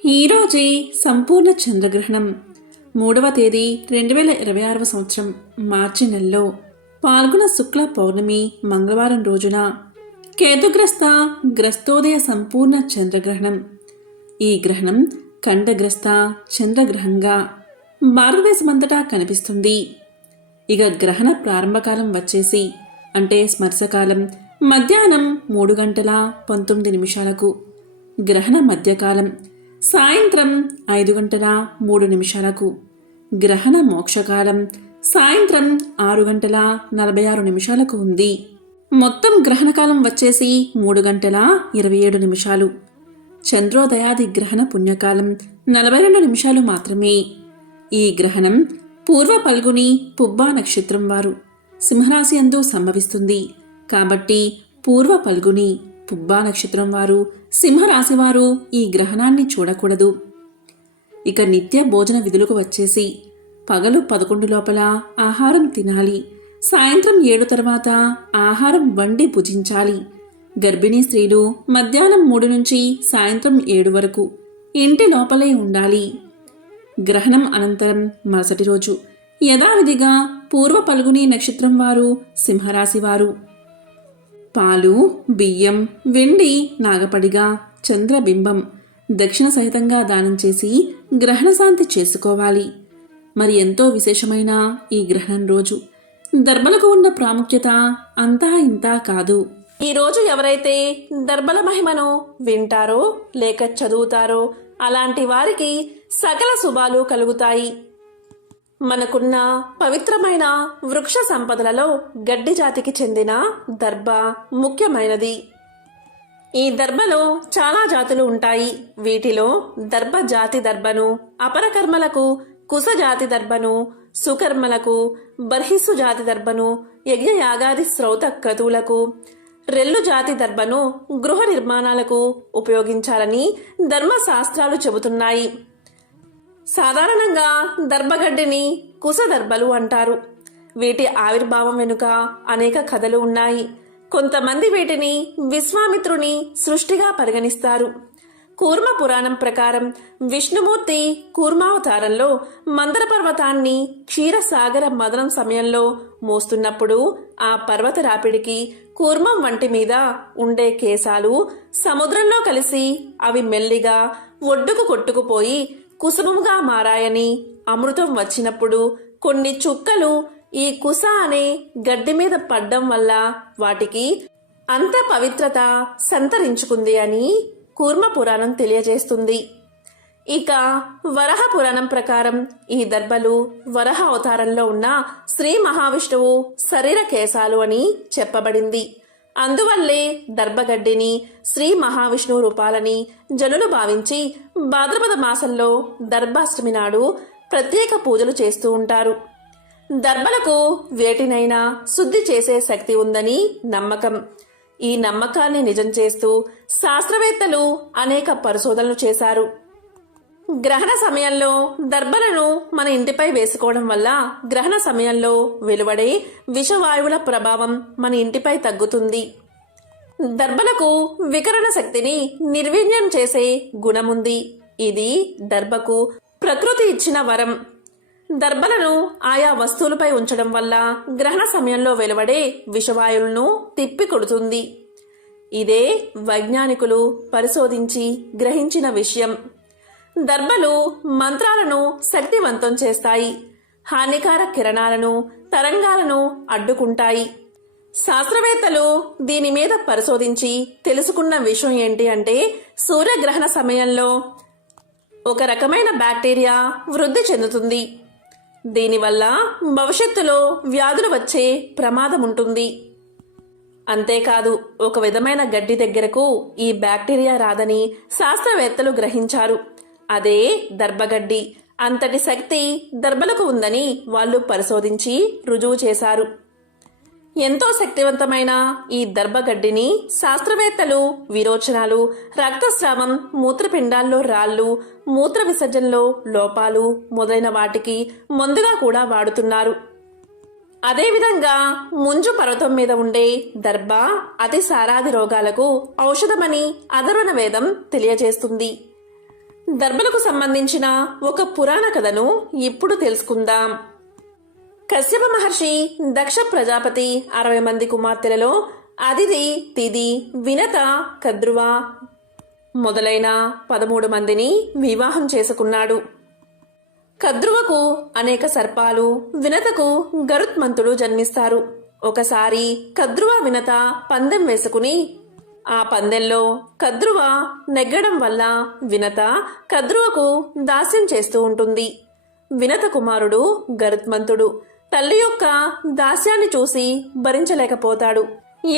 ఈరోజే సంపూర్ణ చంద్రగ్రహణం 3వ తేదీ 2026వ సంవత్సరం మార్చి నెలలో పాల్గొన శుక్ల పౌర్ణమి మంగళవారం రోజున కేతుగ్రస్త గ్రస్తోదయ సంపూర్ణ చంద్రగ్రహణం. ఈ గ్రహణం ఖండగ్రస్త చంద్రగ్రహంగా భారతదేశమంతటా కనిపిస్తుంది. ఇక గ్రహణ ప్రారంభకాలం వచ్చేసి అంటే స్మర్శకాలం మధ్యాహ్నం 3:19 గ్రహణ మధ్యకాలం సాయంత్రం 5:03 గ్రహణ మోక్షకాలం సాయంత్రం 6:46 ఉంది. మొత్తం గ్రహణకాలం వచ్చేసి 3:27. చంద్రోదయాది గ్రహణ పుణ్యకాలం 42 మాత్రమే. ఈ గ్రహణం పూర్వ పల్గుని పుబ్బా నక్షత్రం వారు సింహరాశి అందు సంభవిస్తుంది. కాబట్టి పూర్వ పల్గుని పుబ్బా నక్షత్రం వారు సింహరాశి వారు ఈ గ్రహణాన్ని చూడకూడదు. ఇక నిత్య భోజన విధులకు వచ్చేసి పగలు 11 లోపల ఆహారం తినాలి. సాయంత్రం 7 తర్వాత ఆహారం వండి భుజించాలి. గర్భిణీ స్త్రీలు మధ్యాహ్నం 3 నుంచి సాయంత్రం 7 వరకు ఇంటి లోపలే ఉండాలి. గ్రహణం అనంతరం మరుసటి రోజు యథావిధిగా పూర్వ పల్గుని నక్షత్రం వారు సింహరాశి వారు పాలు, బియ్యం, వెండి, నాగపడిగా, చంద్రబింబం దక్షిణ సహితంగా దానం చేసి గ్రహణ శాంతి చేసుకోవాలి. మరి ఎంతో విశేషమైన ఈ గ్రహణం రోజు దర్బలకు ఉన్న ప్రాముఖ్యత అంతా ఇంతా కాదు. ఈ రోజు ఎవరైతే దర్బల మహిమను వింటారో లేక చదువుతారో అలాంటి వారికి సకల శుభాలు కలుగుతాయి. మనకున్న పవిత్రమైన వృక్ష సంపదలలో గడ్డి జాతికి చెందిన దర్భ ముఖ్యమైనది. ఈ దర్భలో చాలా జాతులు ఉంటాయి. వీటిలో దర్భ జాతి దర్భను, అపరకర్మలకు కుశ జాతి దర్భను, సుకర్మలకు బర్హిస్సు జాతి దర్భను, యజ్ఞయాగాది శ్రౌత క్రతువులకు రెల్లు జాతి దర్భను గృహ నిర్మాణాలకు ఉపయోగించాలని ధర్మశాస్త్రాలు చెబుతున్నాయి. సాధారణంగా దర్భగడ్డిని కుశదర్భలు అంటారు. వీటి ఆవిర్భావం వెనుక అనేక కథలు ఉన్నాయి. కొంతమంది వీటిని విశ్వామిత్రుని సృష్టిగా పరిగణిస్తారు. కూర్మ పురాణం ప్రకారం విష్ణుమూర్తి కూర్మావతారంలో మందర పర్వతాన్ని క్షీరసాగర మదనం సమయంలో మోస్తున్నప్పుడు ఆ పర్వత రాపిడికి కూర్మం వంటి మీద ఉండే కేశాలు సముద్రంలో కలిసి అవి మెల్లిగా ఒడ్డుకు కొట్టుకుపోయి కుసుమముగా మారాయని, అమృతం వచ్చినప్పుడు కొన్ని చుక్కలు ఈ కుశ అనే గడ్డి మీద పడ్డం వల్ల వాటికి అంత పవిత్రత సంతరించుకుంది అని కూర్మ పురాణం తెలియజేస్తుంది. ఇక వరహ పురాణం ప్రకారం ఈ దర్భలు వరహ అవతారంలో ఉన్న శ్రీ మహావిష్ణువు శరీర కేశాలు అని చెప్పబడింది. అందువల్లే దర్భగడ్డిని శ్రీ మహావిష్ణువు రూపాలని జనులు భావించి భాద్రపద మాసంలో దర్భాష్టమి నాడు ప్రత్యేక పూజలు చేస్తూ ఉంటారు. దర్భలకు వేటినైనా శుద్ధి చేసే శక్తి ఉందని నమ్మకం. ఈ నమ్మకాన్ని నిజం చేస్తూ శాస్త్రవేత్తలు అనేక పరిశోధనలు చేశారు. గ్రహణ సమయంలో దర్భలను మన ఇంటిపై వేసుకోవడం వల్ల గ్రహణ సమయంలో వెలువడే విషవాయువుల ప్రభావం మన ఇంటిపై తగ్గుతుంది. దర్భలకు వికరణ శక్తిని నిర్వీర్యం చేసే గుణముంది. ఇది దర్భకు ప్రకృతి ఇచ్చిన వరం. దర్భలను ఆయా వస్తువులపై ఉంచడం వల్ల గ్రహణ సమయంలో వెలువడే విషవాయువులను తిప్పి కొడుతుంది. ఇదే వైజ్ఞానికులు పరిశోధించి గ్రహించిన విషయం. దర్భలు మంత్రాలను శక్తివంతం చేస్తాయి. హానికార కిరణాలను, తరంగాలను అడ్డుకుంటాయి. శాస్త్రవేత్తలు దీని మీద పరిశోధించి తెలుసుకున్న విషయం ఏంటి అంటే సూర్యగ్రహణ సమయంలో ఒక రకమైన బ్యాక్టీరియా వృద్ధి చెందుతుంది. దీనివల్ల భవిష్యత్తులో వ్యాధులు వచ్చే ప్రమాదం ఉంటుంది. అంతేకాదు ఒక విధమైన గడ్డి దగ్గరకు ఈ బ్యాక్టీరియా రాదని శాస్త్రవేత్తలు గ్రహించారు. అదే దర్భగడ్డి. అంతటి శక్తి దర్భలకు ఉందని వాళ్ళు పరిశోధించి రుజువు చేశారు. ఎంతో శక్తివంతమైన ఈ దర్భగడ్డిని శాస్త్రవేత్తలు విరోచనాలు, రక్తస్రావం, మూత్రపిండాల్లో రాళ్లు, మూత్ర విసర్జనలో లోపాలు మొదలైన వాటికి మందుగా కూడా వాడుతున్నారు. అదేవిధంగా ముంజు పర్వతం మీద ఉండే దర్భ అతిసారాది రోగాలకు ఔషధమని అధర్వణ వేదం తెలియజేస్తుంది. దర్భలకు సంబంధించిన ఒక పురాణ కథను ఇప్పుడు తెలుసుకుందాం. కశ్యప మహర్షి దక్ష ప్రజాపతి 60 మంది కుమార్తెలలో అదితి, తిథి, వినత, కద్రువ మొదలైన 13 మందిని వివాహం చేసుకున్నాడు. కద్రువకు అనేక సర్పాలు, వినతకు గరుత్మంతుడు జన్మిస్తారు. ఒకసారి కద్రువ, వినత పందెం వేసుకుని ఆ పందెంలో కద్రువ నెగ్గడం వల్ల వినత కద్రువకు దాస్యం చేస్తూ ఉంటుంది. వినత కుమారుడు గరుత్మంతుడు తల్లి యొక్క దాస్యాన్ని చూసి భరించలేకపోతాడు.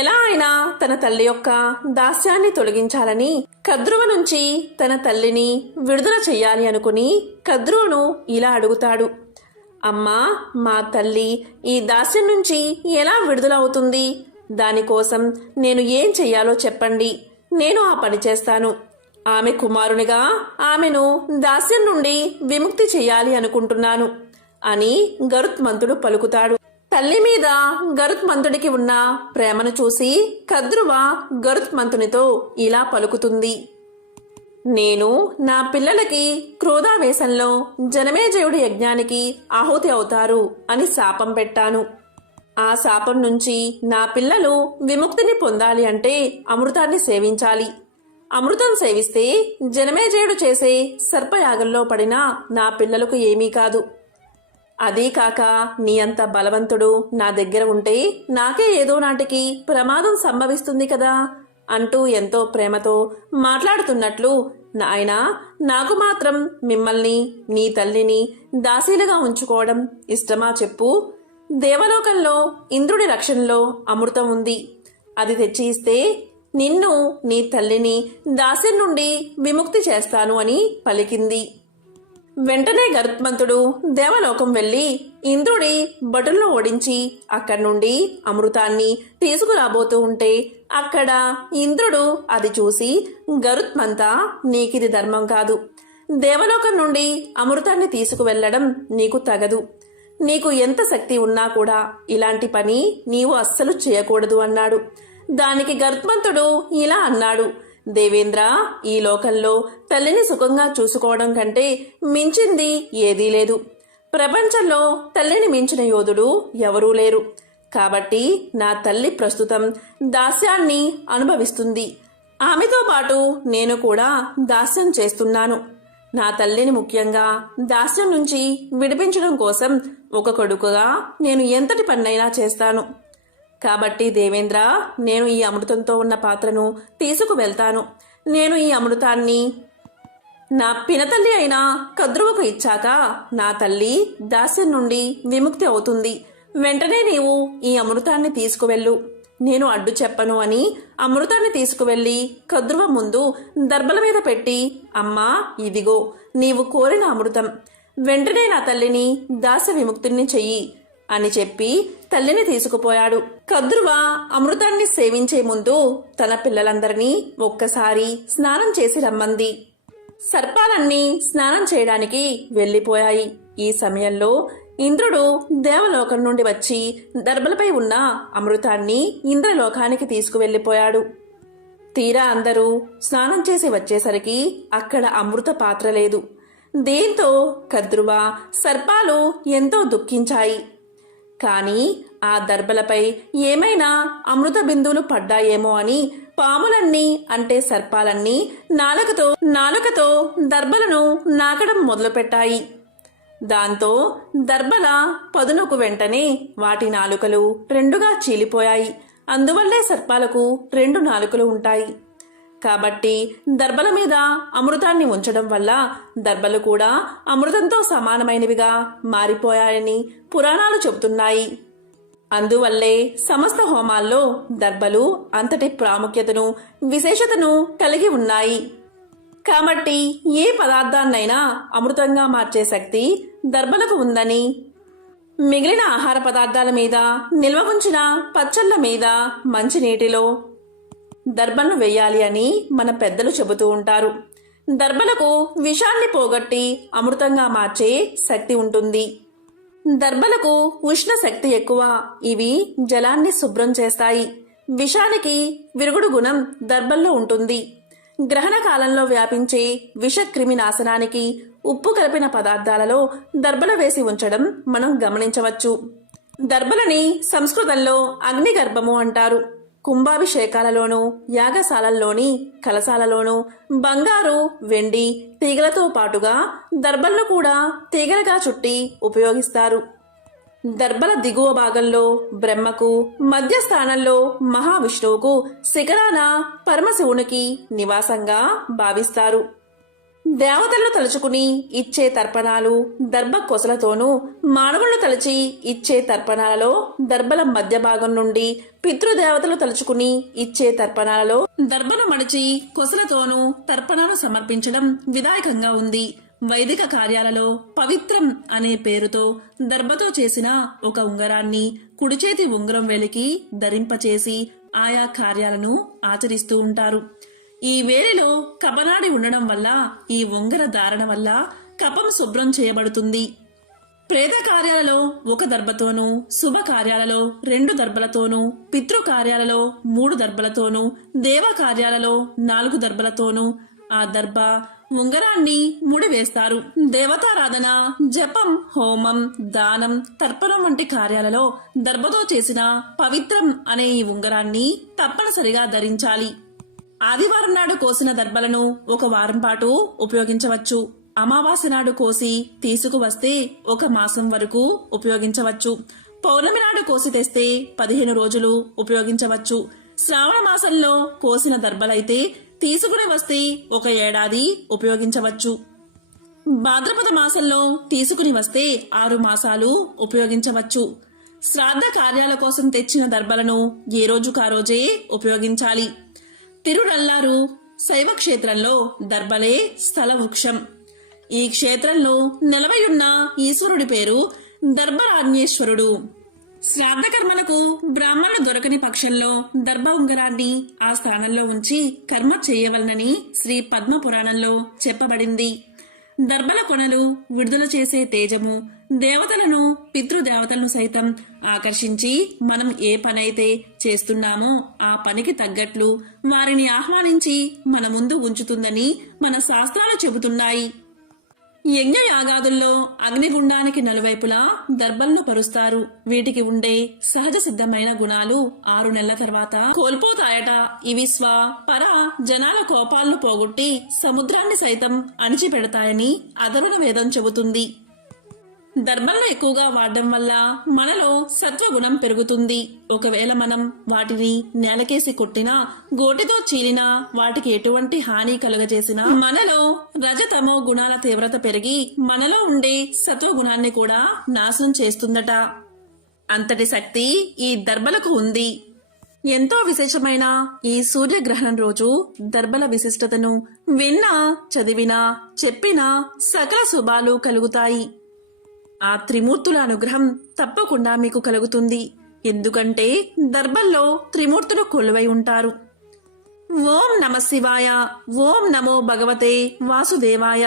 ఎలా అయినా తన తల్లి యొక్క దాస్యాన్ని తొలగించాలని కద్రువ నుంచి తన తల్లిని విడుదల చెయ్యాలి అనుకుని కద్రువను ఇలా అడుగుతాడు. అమ్మా, మా తల్లి ఈ దాస్యం నుంచి ఎలా విడుదల అవుతుంది? దానికోసం నేను ఏం చెయ్యాలో చెప్పండి, నేను ఆ పని చేస్తాను. ఆమె కుమారునిగా ఆమెను దాస్యం నుండి విముక్తి చెయ్యాలి అనుకుంటున్నాను అని గరుత్మంతుడు పలుకుతాడు. తల్లి మీద గరుత్మంతుడికి ఉన్న ప్రేమను చూసి కద్రువ గరుత్మంతునితో ఇలా పలుకుతుంది. నేను నా పిల్లలకి క్రోధావేశంలో జనమేజయుడి యజ్ఞానికి ఆహుతి అవుతారు అని శాపం పెట్టాను. ఆ శాపం నుంచి నా పిల్లలు విముక్తిని పొందాలి అంటే అమృతాన్ని సేవించాలి. అమృతం సేవిస్తే జనమేజయుడు చేసే సర్పయాగంలో పడినా నా పిల్లలకు ఏమీ కాదు. అదీ కాక నీ అంత బలవంతుడు నా దగ్గర ఉంటే నాకే ఏదో నాటికి ప్రమాదం సంభవిస్తుంది కదా అంటూ ఎంతో ప్రేమతో మాట్లాడుతున్నట్లు, నాయనా, నాకు మాత్రం మిమ్మల్ని, నీ తల్లిని దాసీలుగా ఉంచుకోవడం ఇష్టమా చెప్పు? దేవలోకంలో ఇంద్రుడి రక్షణలో అమృతం ఉంది. అది తెచ్చి ఇస్తే నిన్ను, నీ తల్లిని దాస్యం నుండి విముక్తి చేస్తాను అని పలికింది. వెంటనే గరుత్మంతుడు దేవలోకం వెళ్లి ఇంద్రుడి భటులను ఓడించి అక్కడి నుండి అమృతాన్ని తీసుకురాబోతూ ఉంటే అక్కడ ఇంద్రుడు అది చూసి, గరుత్మంత, నీకిది ధర్మం కాదు. దేవలోకం నుండి అమృతాన్ని తీసుకువెళ్లడం నీకు తగదు. నీకు ఎంత శక్తి ఉన్నా కూడా ఇలాంటి పని నీవు అస్సలు చేయకూడదు అన్నాడు. దానికి గరుత్మంతుడు ఇలా అన్నాడు. దేవేంద్ర, ఈ లోకంలో తల్లిని సుఖంగా చూసుకోవడం కంటే మించింది ఏదీ లేదు. ప్రపంచంలో తల్లిని మించిన యోధుడు ఎవరూ లేరు. కాబట్టి నా తల్లి ప్రస్తుతం దాస్యాన్ని అనుభవిస్తుంది. ఆమెతో పాటు నేను కూడా దాస్యం చేస్తున్నాను. నా తల్లిని ముఖ్యంగా దాస్యం నుంచి విడిపించడం కోసం ఒక కొడుకుగా నేను ఎంతటి పన్నైనా చేస్తాను. కాబట్టి దేవేంద్ర, నేను ఈ అమృతంతో ఉన్న పాత్రను తీసుకువెళ్తాను. నేను ఈ అమృతాన్ని నా పినతల్లి అయిన కద్రువకు ఇచ్చాక నా తల్లి దాస్యం నుండి విముక్తి అవుతుంది. వెంటనే నీవు ఈ అమృతాన్ని తీసుకువెళ్ళు, నేను అడ్డు చెప్పను అని అమృతాన్ని తీసుకువెళ్లి కద్రువ ముందు దర్భల మీద పెట్టి, అమ్మా, ఇదిగో నీవు కోరిన అమృతం, వెంటనే నా తల్లిని దాస్య విముక్తిని చెయ్యి అని చెప్పి తల్లిని తీసుకుపోయాడు. కద్రువ అమృతాన్ని సేవించే ముందు తన పిల్లలందరినీ ఒక్కసారి స్నానం చేసి రమ్మంది. సర్పాలన్నీ స్నానం చేయడానికి వెళ్లిపోయాయి. ఈ సమయంలో ఇంద్రుడు దేవలోకం నుండి వచ్చి దర్భలపై ఉన్న అమృతాన్ని ఇంద్రలోకానికి తీసుకువెళ్లిపోయాడు. తీరా అందరూ స్నానం చేసి వచ్చేసరికి అక్కడ అమృత పాత్ర లేదు. దీంతో కద్రువ, సర్పాలు ఎంతో దుఃఖించాయి. కాని ఆ దర్భలపై ఏమైనా అమృత బిందువులు పడ్డాయేమో అని పాములన్నీ, అంటే సర్పాలన్నీ నాలుకతో దర్భలను నాకడం మొదలుపెట్టాయి. దాంతో దర్భల పదునకు వెంటనే వాటి నాలుకలు రెండుగా చీలిపోయాయి. అందువల్లే సర్పాలకు 2 నాలుకలు ఉంటాయి. కాబట్టి దర్భల మీద అమృతాన్ని ఉంచడం వల్ల దర్భలు కూడా అమృతంతో సమానమైనవిగా మారిపోయాయని పురాణాలు చెబుతున్నాయి. అందువల్లే సమస్త హోమాల్లో దర్భలు అంతటి ప్రాముఖ్యతను, విశేషతను కలిగి ఉన్నాయి. కాబట్టి ఏ పదార్థాన్నైనా అమృతంగా మార్చే శక్తి దర్భలకు ఉందని, మిగిలిన ఆహార పదార్థాల మీద, నిల్వ ఉంచిన పచ్చళ్ళ మీద, మంచినీటిలో దర్భను వేయాలి అని మన పెద్దలు చెబుతూ ఉంటారు. దర్భలకు విషాన్ని పోగొట్టి అమృతంగా మార్చే శక్తి ఉంటుంది. దర్భలకు ఉష్ణ శక్తి ఎక్కువ. ఇవి జలాన్ని శుభ్రం చేస్తాయి. విషానికి విరుగుడు గుణం దర్భల్లో ఉంటుంది. గ్రహణ కాలంలో వ్యాపించే విషక్రిమి నాశనానికి ఉప్పు కలిపిన పదార్థాలలో దర్బలు వేసి ఉంచడం మనం గమనించవచ్చు. దర్బలని సంస్కృతంలో అగ్నిగర్భము అంటారు. కుంభాభిషేకాలలోనూ యాగశాలల్లోని కలశాలలోనూ బంగారు, వెండి తీగలతో పాటుగా దర్బలను కూడా తీగలుగా చుట్టి ఉపయోగిస్తారు. దర్బల దిగువ భాగంలో బ్రహ్మకు, మధ్య స్థానంలో మహావిష్ణువుకు, శిఖరాన పరమశివునికి నివాసంగా భావిస్తారు. దేవతలను తలుచుకుని ఇచ్చే తర్పణాలు దర్భ కొసలతోనూ, మానవులను తలచి ఇచ్చే తర్పణాలలో దర్భల మధ్య భాగం నుండి, పితృదేవతలు తలుచుకుని ఇచ్చే తర్పణాలలో దర్భను మడిచి కొసలతోనూ తర్పణాలు సమర్పించడం విధాయకంగా ఉంది. వైదిక కార్యాలలో పవిత్రం అనే పేరుతో దర్భతో చేసిన ఒక ఉంగరాన్ని కుడి చేతి ఉంగరం వేలికి ధరింపచేసి ఆయా కార్యాలను ఆచరిస్తూ ఉంటారు. ఈ వేలిలో కపనాడి ఉండడం వల్ల, ఈ ఉంగర ధారణ వల్ల కపం శుభ్రం చేయబడుతుంది. ప్రేత కార్యాలలో ఒక దర్భతోనూ, శుభ కార్యాలలో 2 దర్భలతోనూ, పితృ కార్యాలలో 3 దర్భలతోనూ, దేవ కార్యాలలో 4 దర్భలతోనూ ఆ దర్భ ఉంగరాన్ని ముడివేస్తారు. దేవతారాధన, జపం, హోమం, దానం, తర్పణం వంటి కార్యాలలో దర్భతో చేసిన పవిత్రం అనే ఈ ఉంగరాన్ని తప్పనిసరిగా ధరించాలి. ఆదివారం నాడు కోసిన దర్భలను 1 వారం పాటు ఉపయోగించవచ్చు. అమావాస్య నాడు కోసి తీసుకువస్తే 1 మాసం వరకు ఉపయోగించవచ్చు. పౌర్ణమి నాడు కోసి తెస్తే 15 రోజులు ఉపయోగించవచ్చు. శ్రావణ మాసంలో కోసిన దర్భలైతే తీసుకుని వస్తే 1 ఏడాది ఉపయోగించవచ్చు. భాద్రపద మాసంలో తీసుకుని వస్తే 6 మాసాలు ఉపయోగించవచ్చు. శ్రాద్ధ కార్యాల కోసం తెచ్చిన దర్భలను ఏ రోజుకారోజే ఉపయోగించాలి. తిరునల్లారు శైవ క్షేత్రంలో దర్భలే స్థల వృక్షం. ఈ క్షేత్రంలో నెలవయున్న ఈశ్వరుడి పేరు దర్భరాజ్ఞేశ్వరుడు. శ్రాద్ధకర్మలకు బ్రాహ్మణులు దొరకని పక్షంలో దర్భ ఉంగరాన్ని ఆ స్థానంలో ఉంచి కర్మ చేయవలనని శ్రీ పద్మ పురాణంలో చెప్పబడింది. దర్భల కొనలు విడుదల చేసే తేజము దేవతలను, పితృదేవతలను సైతం ఆకర్షించి మనం ఏ పనైతే చేస్తున్నామో ఆ పనికి తగ్గట్లు వారిని ఆహ్వానించి మన ముందు ఉంచుతుందని మన శాస్త్రాలు చెబుతున్నాయి. యజ్ఞ యాగాదుల్లో అగ్నిగుండానికి నలువైపులా దర్భలను పరుస్తారు. వీటికి ఉండే సహజ సిద్ధమైన గుణాలు 6 నెలల తర్వాత కోల్పోతాయట. ఇవి స్వ పర జనాల కోపాలను పోగొట్టి సముద్రాన్ని సైతం అణిచిపెడతాయని అధర్వణ వేదం చెబుతుంది. దర్భలను ఎక్కువగా వాడడం వల్ల మనలో సత్వగుణం పెరుగుతుంది. ఒకవేళ మనం వాటిని నేలకేసి కొట్టినా, గోటితో చీలినా, వాటికి ఎటువంటి హాని కలుగజేసినా మనలో రజతమో గుణాల తీవ్రత పెరిగి మనలో ఉండే సత్వగుణాన్ని కూడా నాశనం చేస్తుందట. అంతటి శక్తి ఈ దర్భలకు ఉంది. ఎంతో విశేషమైన ఈ సూర్యగ్రహణం రోజు దర్భల విశిష్టతను విన్నా, చదివినా, చెప్పినా సకల శుభాలు కలుగుతాయి. ఆ త్రిమూర్తుల అనుగ్రహం తప్పకుండా మీకు కలుగుతుంది. ఎందుకంటే దర్భల్లో త్రిమూర్తులు కొలువై ఉంటారు. ఓం నమ శివాయ. ఓం నమో భగవతే వాసుదేవాయ.